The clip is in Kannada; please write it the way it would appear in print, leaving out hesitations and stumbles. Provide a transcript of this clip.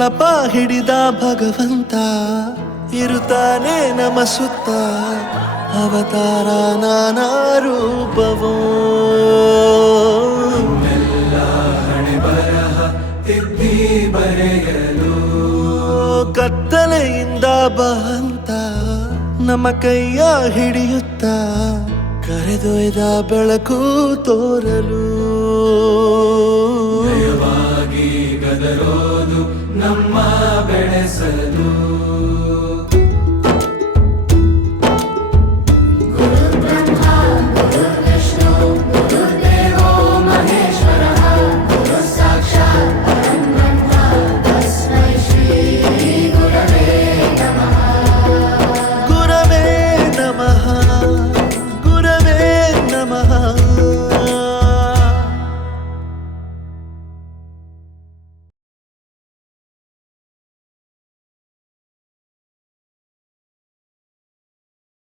ಬಳಪ ಹಿಡಿದ ಭಗವಂತ ಇರುತ್ತಾನೆ ನಮ ಸುತ್ತ ಅವತಾರ ನಾನಾ ರೂಪವೋ ಹಣೆ ಬರಹ ತಿದ್ದಿ ಬರೆಯಲು ಕತ್ತಲೆಯಿಂದ ಬಂತ ನಮ್ಮ ಕೈಯ ಹಿಡಿಯುತ್ತ ಕರೆದೊಯ್ದ ಬೆಳಕು ತೋರಲು ನಯವಾಗಿ ಗದರೋದು ನಮ್ಮ